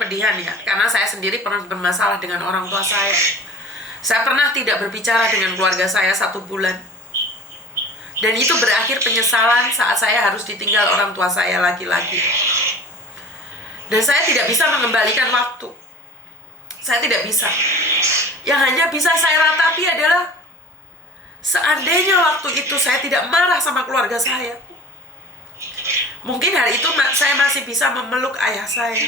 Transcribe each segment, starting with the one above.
kepedihan ya, karena saya sendiri pernah bermasalah dengan orang tua saya. Saya pernah tidak berbicara dengan keluarga saya 1 bulan. Dan itu berakhir penyesalan saat saya harus ditinggal orang tua saya laki-laki. Dan saya tidak bisa mengembalikan waktu. Saya tidak bisa. Yang hanya bisa saya ratapi adalah seandainya waktu itu saya tidak marah sama keluarga saya, mungkin hari itu saya masih bisa memeluk ayah saya.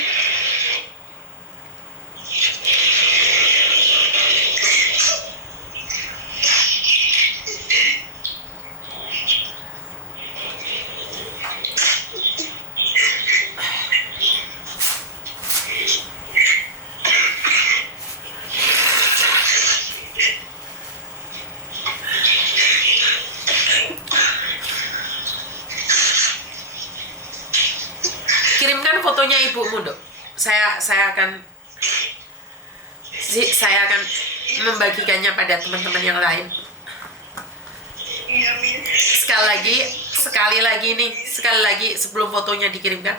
Kirimkan fotonya ibumu, Dok. Saya akan membagikannya pada teman-teman yang lain. Sekali lagi sebelum fotonya dikirimkan,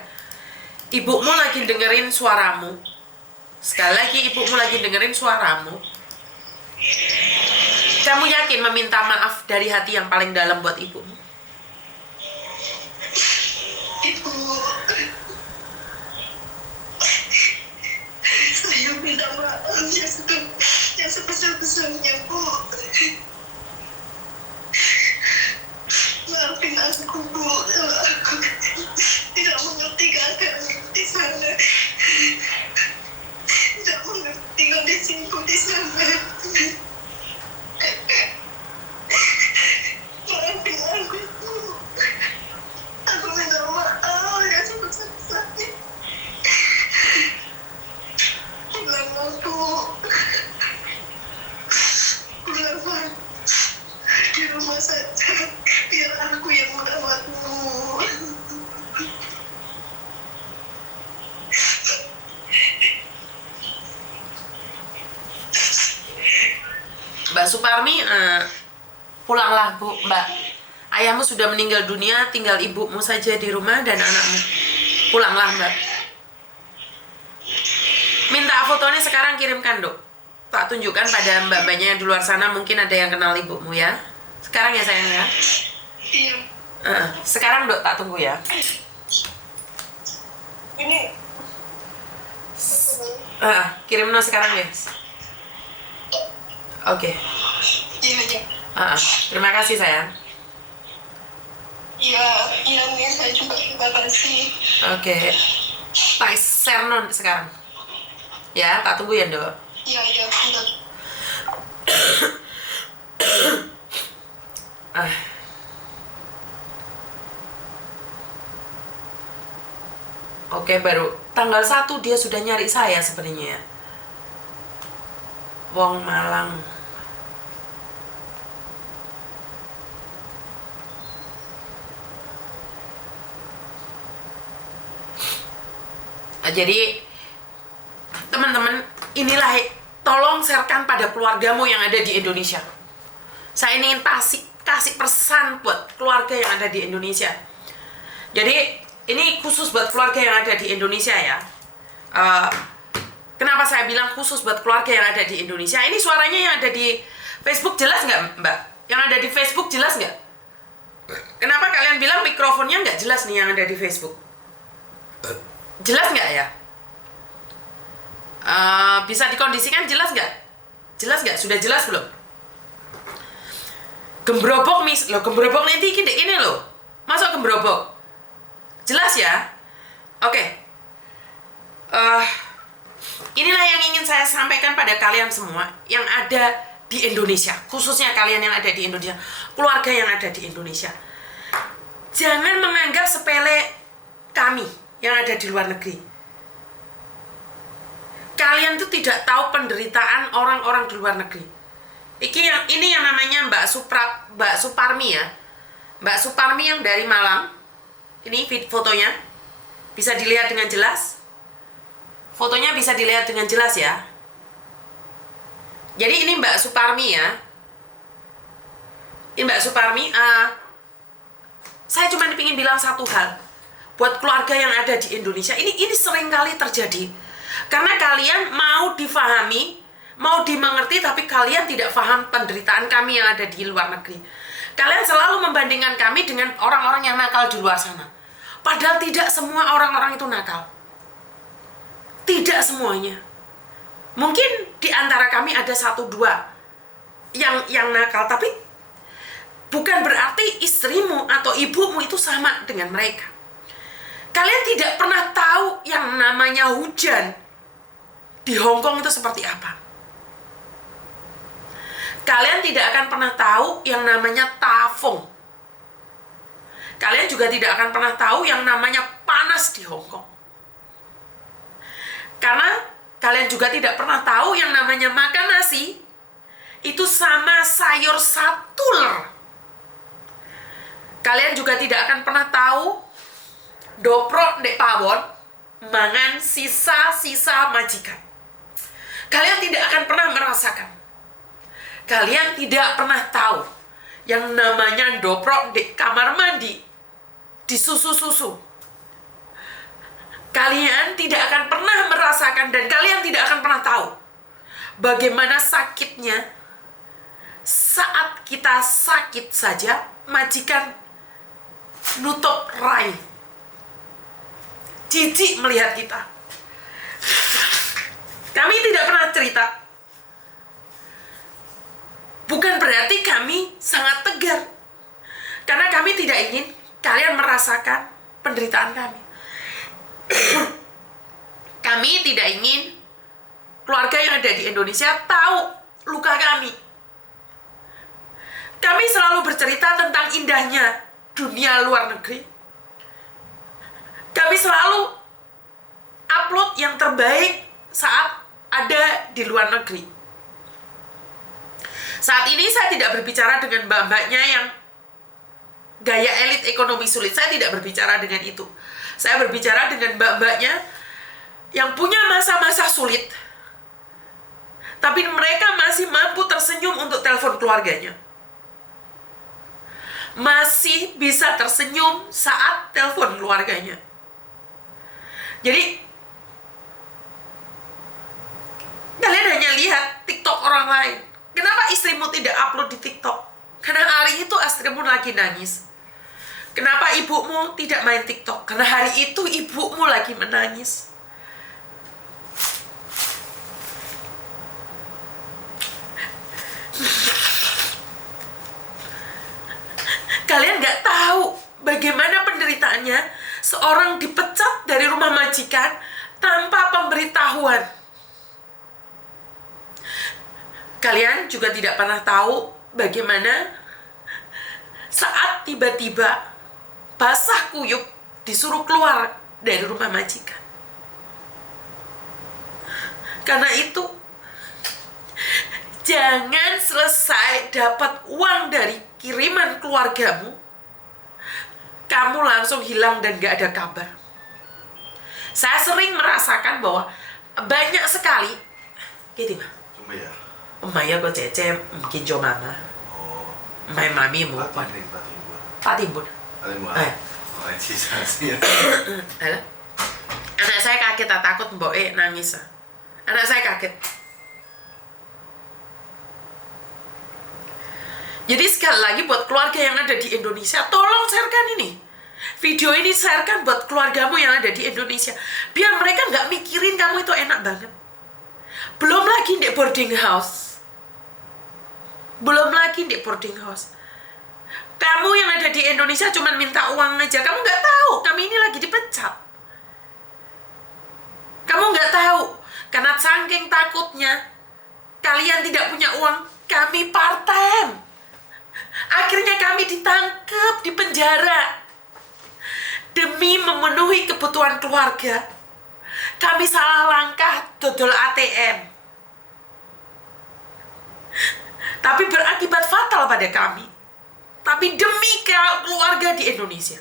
ibumu lagi dengerin suaramu. Sekali lagi ibumu lagi dengerin suaramu. Kamu yakin meminta maaf dari hati yang paling dalam buat ibumu? Ibu, saya minta maaf yang sebesar-besarnya, Bu. Maafin aku, Bu, kalau aku tidak mengerti keadaan di sana. Tidak mengerti kondisiku di sana. Maafin aku, Bu. Aku minta maaf yang sebesar-besarnya. Pulang aku. Pulang di rumah saja. Biar aku yang merawatmu. Mbak Suparmi, pulanglah, Bu. Mbak, ayahmu sudah meninggal dunia, tinggal ibumu saja di rumah dan anakmu. Pulanglah, Mbak. Minta fotonya sekarang, kirimkan, Dok. Tak tunjukkan pada mbak-mbaknya yang di luar sana, mungkin ada yang kenal ibumu ya. Sekarang ya, sayang ya. Iya. Sekarang, Dok, tak tunggu ya. Ini. Kirim sekarang ya. Oke. Iya. Terima kasih, sayang. Iya, nih saya juga terima kasih. Oke. Tak share sekarang. Ya, tak tunggu ya, Dok. Iya, benar. Oke, baru tanggal 1 dia sudah nyari saya sebenarnya. Wong Malang. Jadi teman-teman, inilah, tolong sharekan pada keluargamu yang ada di Indonesia. Saya ingin kasih pesan buat keluarga yang ada di Indonesia. Jadi ini khusus buat keluarga yang ada di Indonesia ya. Kenapa saya bilang khusus buat keluarga yang ada di Indonesia? Ini suaranya yang ada di Facebook jelas nggak, Mbak? Yang ada di Facebook jelas nggak? Kenapa kalian bilang mikrofonnya nggak jelas nih yang ada di Facebook? Jelas nggak ya? Bisa dikondisikan jelas nggak? Jelas nggak? Sudah jelas belum? Gembrobok gembrobok nanti ini loh. Masuk gembrobok. Jelas ya? Oke. Inilah yang ingin saya sampaikan pada kalian semua yang ada di Indonesia, khususnya kalian yang ada di Indonesia, keluarga yang ada di Indonesia. Jangan menganggap sepele kami yang ada di luar negeri. Kalian tuh tidak tahu penderitaan orang-orang di luar negeri. Ini yang namanya Mbak Suparmi ya. Mbak Suparmi yang dari Malang. Ini fotonya. Bisa dilihat dengan jelas. Fotonya bisa dilihat dengan jelas ya. Jadi ini Mbak Suparmi ya. Ini Mbak Suparmi. Saya cuma ingin bilang satu hal. Buat keluarga yang ada di Indonesia. Ini sering kali terjadi. Karena kalian mau difahami, mau dimengerti, tapi kalian tidak paham penderitaan kami yang ada di luar negeri. Kalian selalu membandingkan kami dengan orang-orang yang nakal di luar sana. Padahal tidak semua orang-orang itu nakal. Tidak semuanya. Mungkin di antara kami ada 1-2 yang nakal, tapi bukan berarti istrimu atau ibumu itu sama dengan mereka. Kalian tidak pernah tahu yang namanya hujan di Hong Kong itu seperti apa. Kalian tidak akan pernah tahu yang namanya tafung. Kalian juga tidak akan pernah tahu yang namanya panas di Hong Kong. Karena kalian juga tidak pernah tahu yang namanya makan nasi itu sama sayur satuler. Kalian juga tidak akan pernah tahu doprok dek pawon mangan sisa-sisa majikan. Kalian tidak akan pernah merasakan. Kalian tidak pernah tahu yang namanya doprok di kamar mandi, di susu-susu. Kalian tidak akan pernah merasakan dan kalian tidak akan pernah tahu bagaimana sakitnya saat kita sakit saja majikan nutup rai. Jijik melihat kita. Kami tidak pernah cerita. Bukan berarti kami sangat tegar. Karena kami tidak ingin kalian merasakan penderitaan kami. Kami tidak ingin keluarga yang ada di Indonesia tahu luka kami. Kami selalu bercerita tentang indahnya dunia luar negeri. Kami selalu upload yang terbaik saat ada di luar negeri. Saat ini saya tidak berbicara dengan mbak-mbaknya yang gaya elit ekonomi sulit. Saya tidak berbicara dengan itu. Saya berbicara dengan mbak-mbaknya yang punya masa-masa sulit, tapi mereka masih mampu tersenyum untuk telepon keluarganya. Masih bisa tersenyum saat telepon keluarganya. Jadi, kalian hanya lihat TikTok orang lain. Kenapa istrimu tidak upload di TikTok? Karena hari itu istrimu lagi nangis. Kenapa ibumu tidak main TikTok? Karena hari itu ibumu lagi menangis. Kalian nggak tahu bagaimana penderitaannya seorang dipecat dari rumah majikan tanpa pemberitahuan. Kalian juga tidak pernah tahu bagaimana saat tiba-tiba basah kuyup disuruh keluar dari rumah majikan. Karena itu, jangan selesai dapat uang dari kiriman keluargamu, kamu langsung hilang dan gak ada kabar. Saya sering merasakan bahwa banyak sekali gitu mah. Maya kok cece mungkin jo mama. Oh. Mai mami mu. Patimbun. Anak saya kaget, takut mbok nangis. Anak saya kaget. Jadi sekali lagi buat keluarga yang ada di Indonesia, tolong sharekan ini. Video ini sharekan buat keluargamu yang ada di Indonesia. Biar mereka nggak mikirin kamu itu enak banget. Belum lagi di boarding house. Belum lagi di boarding house. Kamu yang ada di Indonesia cuma minta uang aja. Kamu nggak tahu kami ini lagi dipecat. Kamu nggak tahu. Karena saking takutnya kalian tidak punya uang, kami part time. Akhirnya kami ditangkap di penjara. Demi memenuhi kebutuhan keluarga, kami salah langkah dodol ATM. Tapi berakibat fatal pada kami. Tapi demi keluarga di Indonesia.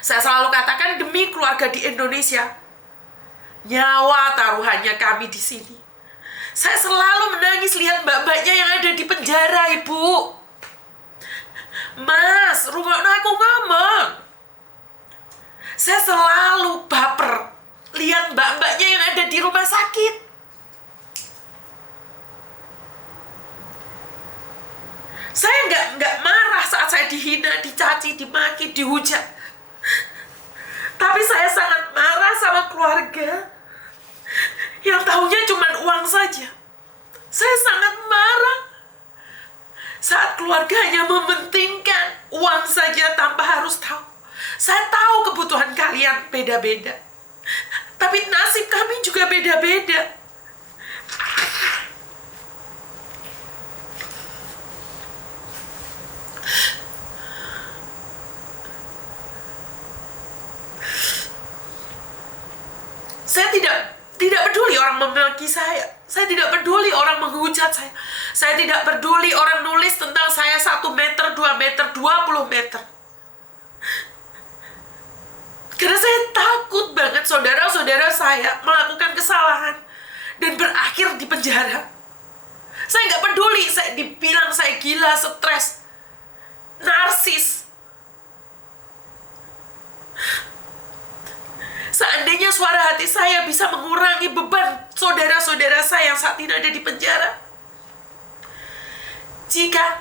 Saya selalu katakan demi keluarga di Indonesia. Nyawa taruhannya kami di sini. Saya selalu menangis lihat mbak-mbaknya yang ada di penjara, Ibu. Mas, rungokno aku ngomong. Saya selalu baper lihat mbak-mbaknya yang ada di rumah sakit. Saya nggak marah saat saya dihina, dicaci, dimaki, dihujat. Tapi saya sangat marah sama keluarga yang tahunya cuma uang saja. Saya sangat marah saat keluarga hanya mementingkan uang saja tanpa harus tahu. Saya tahu kebutuhan kalian beda-beda, tapi nasib kami juga beda-beda. Saya tidak peduli orang memaki saya. Saya tidak peduli orang menghujat saya. Saya tidak peduli orang nulis tentang saya 1 meter, 2 meter, 20 meter. Karena saya takut banget saudara-saudara saya melakukan kesalahan dan berakhir di penjara. Saya nggak peduli saya dibilang saya gila, stres, narsis. Seandainya suara hati saya bisa mengurangi beban saudara-saudara saya yang saat ini ada di penjara. Jika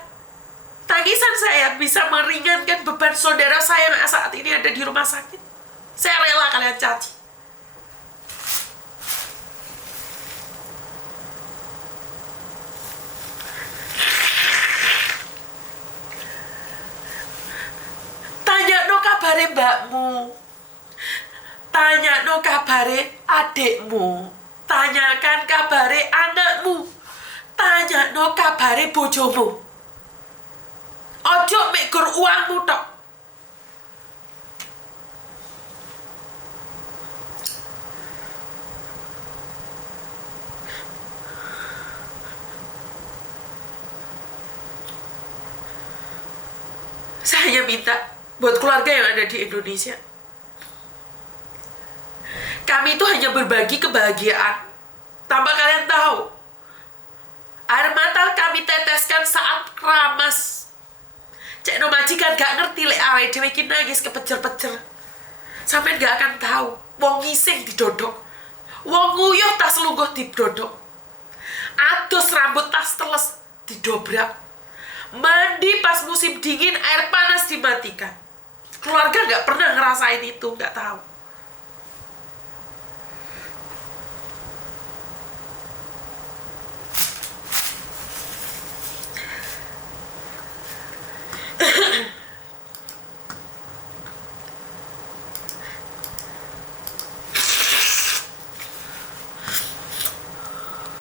tangisan saya bisa meringankan beban saudara saya yang saat ini ada di rumah sakit, saya rela kalian caci. Tanya no kabare mbakmu. Tanya no kabare adikmu. Tanyakan kabare anakmu. Tanya no kabare bojomu. Ojo megur uangmu tok. Saya hanya minta buat keluarga yang ada di Indonesia, kami itu hanya berbagi kebahagiaan tanpa kalian tahu. Air mata kami teteskan saat keramas. Cek no majikan gak ngerti lek awe dhewe iki nangis kepecer-pecer. Sampai gak akan tahu. Wong ngising didodok, wong nguyuh tas lungguh didodok, adus rambut tas teles didobrak, mandi pas musim dingin air panas dimatikan. Keluarga gak pernah ngerasain itu, gak tahu.